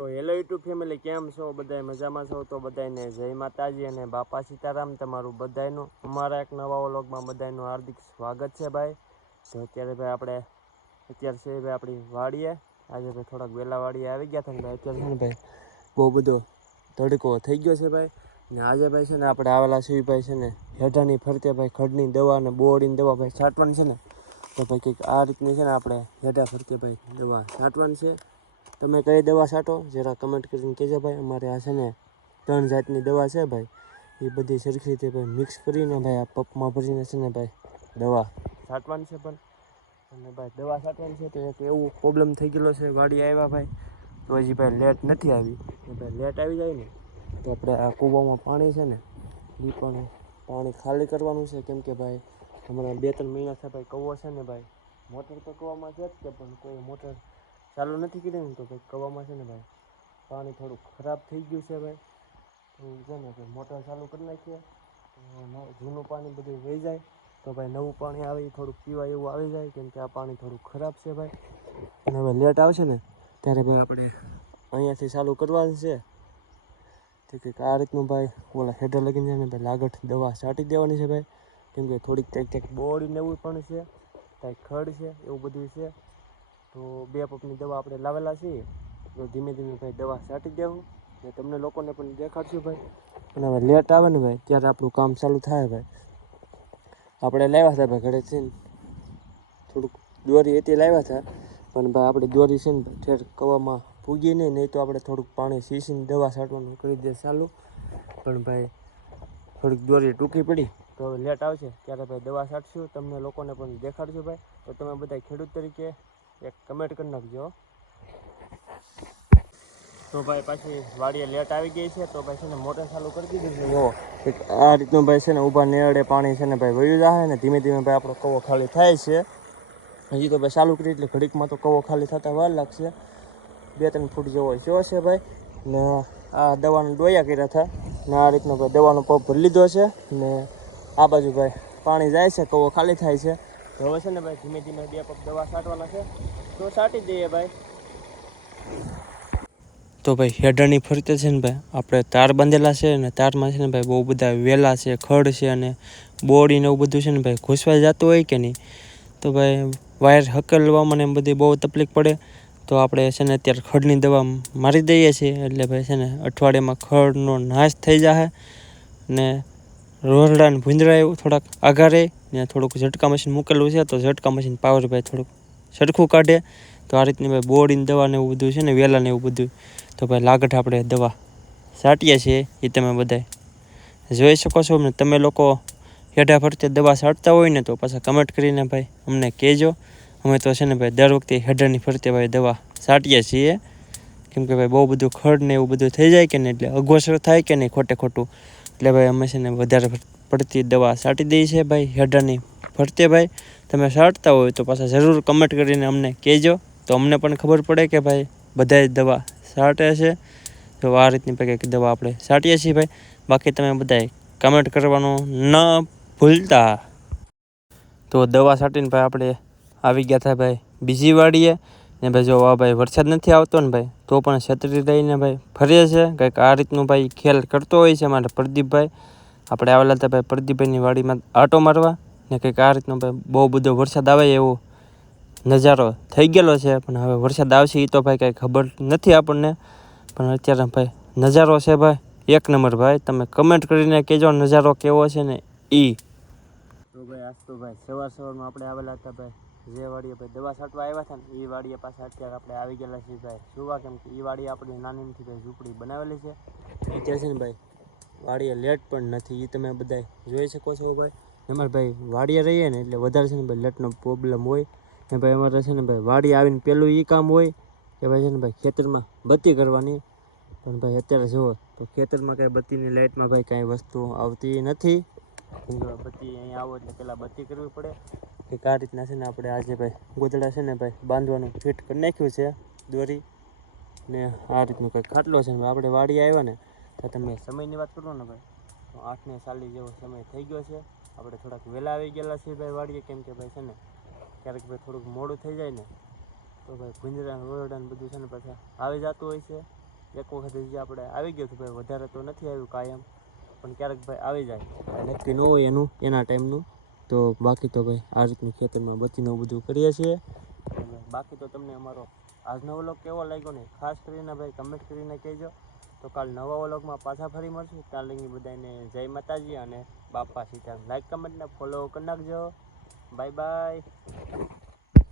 તો hello YouTube family, કેમ છો? બધાય મજામાં છો? તો બધાને જય માતાજી અને બાપા સીતારામ. તમારું બધાયનું અમારા એક નવા વ્લોગમાં બધાયનું હાર્દિક સ્વાગત છે ભાઈ. તો અત્યારે ભાઈ છે ભાઈ આપણી વાડીએ. આજે ભાઈ થોડાક વહેલા વાડીએ આવી ગયા હતા ને ભાઈ. અત્યારે છે ને ભાઈ બહુ બધો તડકો થઈ ગયો છે ભાઈ. ને આજે ભાઈ છે ને આપણે આવેલા છીએ ભાઈ છે ને હેઠાની ફરતે ભાઈ ખડની દવા અને બોરડીની દવા ભાઈ છાંટવાની છે ને. તો ભાઈ કંઈક આ રીતની છે ને આપણે હેઠા ફરતે ભાઈ દવા છાંટવાની છે. તમે કઈ દવા છાંટો જરા કમેન્ટ કરીને કહેજો ભાઈ. અમારે આ છે ને 3 જાતની દવા છે ભાઈ. એ બધી સરખી રીતે ભાઈ મિક્સ કરીને ભાઈ આ પપમાં ભરીને છે ને ભાઈ દવા છાંટવાની છે. પણ અને ભાઈ દવા છાંટવાની છે તો એક એવું પ્રોબ્લેમ થઈ ગયેલો છે. વાડી આવ્યા ભાઈ તો હજી ભાઈ લેટ નથી આવી. ભાઈ લેટ આવી જાય ને તો આપણે આ કૂવામાં પાણી છે ને એ પણ પાણી ખાલી કરવાનું છે. કેમ કે ભાઈ હમણાં 2-3 મહિના છે ભાઈ કૂવો છે ને ભાઈ મોટર તો કૂવામાં છે જ કે પણ કોઈ મોટર ચાલુ નથી કરી ને તો ભાઈ કૂવામાં છે ને ભાઈ પાણી થોડું ખરાબ થઈ ગયું છે ભાઈ. તો છે ને ભાઈ મોટર ચાલુ કરી નાખીએ જૂનું પાણી બધું વહી જાય તો ભાઈ નવું પાણી આવે એ થોડુંક પીવાય એવું આવી જાય. કેમ કે આ પાણી થોડું ખરાબ છે ભાઈ. અને હવે લેટ આવશે ને ત્યારે ભાઈ આપણે અહીંયાથી ચાલુ કરવાનું છે. તો કંઈક આ રીતનું ભાઈ ઓલા હેઠળ લગીને છે ને ભાઈ લાગઠ દવા છાંટી દેવાની છે ભાઈ. કેમ કે થોડીક ક્યાંક બોડીને એવું પણ છે, કાંઈક ખડ છે, એવું બધું છે. તો 2 પપની દવા આપણે લાવેલા છીએ. તો ધીમે ધીમે ભાઈ દવા છાંટી દેવું ને તમને લોકોને પણ દેખાડશું ભાઈ. અને હવે લેટ આવે ને ભાઈ ત્યારે આપણું કામ ચાલુ થાય ભાઈ. આપણે લાવ્યા હતા ભાઈ ઘરેથી થોડુંક દોરી હતી લાવ્યા હતા. પણ ભાઈ આપણે દોરી છે ને ઠેર કવામાં પૂગી નહીં તો આપણે થોડુંક પાણી સીસીને દવા છાંટવાનું કરી દે ચાલુ. પણ ભાઈ થોડીક દોરી ટૂંકી પડી તો હવે લેટ આવશે ત્યારે ભાઈ દવા છાંટશું. તમને લોકોને પણ દેખાડશું ભાઈ. તો તમે બધા ખેડૂત તરીકે એક કમેન્ટ કરી નાખજો. તો ભાઈ પાછી વાડીએ લેટ આવી ગઈ છે તો ભાઈ છે ને મોટર ચાલુ કરી દીધું છે. જો આ રીતનું ભાઈ છે ને ઊભા નેરડે પાણી છે ને ભાઈ વયું જાય ને ધીમે ધીમે ભાઈ આપણો કૂવો ખાલી થાય છે. હજી તો ભાઈ ચાલુ કરી એટલે ઘડીકમાં તો કૂવો ખાલી થતા વાર લાગશે. 2-3 ફૂટ જેવો થયો છે ભાઈ. ને આ દવાનું ડોયા કર્યા હતા ને આ રીતનો ભાઈ દવાનો પંપ ભરી લીધો છે. ને આ બાજુ ભાઈ પાણી જાય છે, કૂવો ખાલી થાય છે. તો હવે છે ને ભાઈ ધીમે ધીમે 2 પંપ દવા છાંટવાના છે તો છાંટી દઈએ ભાઈ. તો ભાઈ હેઠળની ફરતે છે ને ભાઈ આપણે તાર બાંધેલા છે અને તારમાં છે ને ભાઈ બહુ બધા વેલા છે, ખડ છે અને બોડીને એવું બધું છે ને ભાઈ ઘૂસવાઈ જતું હોય કે નહીં. તો ભાઈ વાયર હકેલવામાં એમ બધી બહુ તકલીફ પડે. તો આપણે છે ને અત્યારે ખડની દવા મારી દઈએ છીએ એટલે ભાઈ છે ને અઠવાડિયામાં ખડનો નાશ થઈ જાય. ને રોરડા ને ભૂંદરા એવું થોડાક આઘા રહે ને થોડુંક ઝટકા મશીન મૂકેલું છે તો ઝટકા મશીન પાવર ભાઈ થોડુંક સરખું કાઢે. તો આ રીતની ભાઈ બોડીની દવા ને એવું બધું છે ને વેલા ને એવું બધું તો ભાઈ લાગઠ આપણે દવા છાંટીએ છીએ એ તમે બધા જોઈ શકો છો ને. તમે લોકો હેઠા ફરતે દવા છાંટતા હોય ને તો પાછા કમેન્ટ કરીને ભાઈ અમને કહેજો. અમે તો છે ને ભાઈ દર વખતે હેઠળની ફરતે ભાઈ દવા છાંટીએ છીએ. કેમ કે ભાઈ બહુ બધું ખડ ને એવું બધું થઈ જાય કે નહીં એટલે અગવસર થાય કે નહીં ખોટું. એટલે ભાઈ અમે છે ને વધારે પડતી દવા છાંટી દઈએ છીએ ભાઈ હેઠળની ફરતે ભાઈ. તમે છાંટતા હોય તો પાછા જરૂર કમેન્ટ કરીને અમને કહેજો તો અમને પણ ખબર પડે કે ભાઈ બધાય દવા છાંટે છે. તો આ રીતની કંઈક દવા આપણે છાંટીએ છીએ ભાઈ. બાકી તમે બધાય કમેન્ટ કરવાનું ન ભૂલતા. તો દવા છાંટીને ભાઈ આપણે આવી ગયા હતા ભાઈ બીજી વાડીએ. ને ભાઈ જો આ ભાઈ વરસાદ નથી આવતો ને ભાઈ તો પણ છત્રી લઈને ભાઈ ફરીએ છે. કંઈક આ રીતનું ભાઈ ખેલ કરતો હોય છે અમારા પ્રદીપભાઈ. આપણે આવેલા હતા ભાઈ પ્રદીપભાઈની વાડીમાં આટો મારવા ને કંઈક આ રીતનો ભાઈ બહુ બધો વરસાદ આવે એવો નજારો થઈ ગયેલો છે. પણ હવે વરસાદ આવશે એ તો ભાઈ કાંઈ ખબર નથી આપણને. પણ અત્યારે ભાઈ નજારો છે ભાઈ એક નંબર ભાઈ. તમે કમેન્ટ કરીને કહેજો નજારો કેવો છે ને એ. તો ભાઈ આજ તો ભાઈ સવારમાં આપણે આવેલા હતા ભાઈ જે વાડીએ ભાઈ દવા છાંટવા આવ્યા હતા ને એ વાડીએ પાછા અત્યારે આપણે આવી ગયેલા છીએ ભાઈ સુવા. કેમ કે એ વાડી આપણી નાનીથી ભાઈ ઝૂંપડી બનાવેલી છે. અત્યારે છે ને ભાઈ વાડીએ લેટ પણ નથી એ તમે બધા જોઈ શકો છો ભાઈ. અમારે ભાઈ વાડીએ રહીએ ને એટલે વધારે છે ને ભાઈ લેટનો પ્રોબ્લેમ હોય. ને ભાઈ અમારે છે ને ભાઈ વાડી આવીને પહેલું એ કામ હોય કે ભાઈ છે ને ભાઈ ખેતરમાં બત્તી કરવાની. પણ ભાઈ અત્યારે જુઓ તો ખેતરમાં કાંઈ બત્તીની લાઇટમાં ભાઈ કાંઈ વસ્તુ આવતી નથી. બત્તી અહીંયા આવો એટલે પહેલાં બત્તી કરવી પડે. કે આ રીતના છે ને આપણે આજે ભાઈ ગોદડા છે ને ભાઈ બાંધવાનું ફિટ કરી નાખ્યું છે દોરી. ને આ રીતનું કંઈક ખાટલો છે ને આપણે વાડી આવ્યા ને તો તમે સમયની વાત કરો ને ભાઈ તો 8:40 જેવો સમય થઈ ગયો છે. આપણે થોડાક વહેલા આવી ગયેલા છીએ ભાઈ વાડીએ. કેમ કે ભાઈ છે ને ક્યારેક ભાઈ થોડુંક મોડું થઈ જાય ને તો ભાઈ ભૂંજરા રોરડા ને બધું છે ને પાછા આવી જતું હોય છે. એક વખત હજી આપણે આવી ગયું હતું ભાઈ, વધારે તો નથી આવ્યું કાયમ, પણ ક્યારેક ભાઈ આવી જાય, નક્કી ન હોય એનું એના ટાઈમનું. તો બાકી તો ભાઈ આ રીતનું ખેતરમાં બચીને બધું કરીએ છીએ. અને બાકી તો તમને અમારો આજનો વ્લોગ કેવો લાગ્યો ને ખાસ કરીને ભાઈ કમેન્ટ કરીને કહેજો. તો કાલ નવા વ્લોગમાં પાછા ફરી મળશું. ત્યાં લગી બધાને જય માતાજી અને બાપા સીતારામ. લાઈક કમેન્ટ ને ફોલો કરી નાખજો. Bye bye.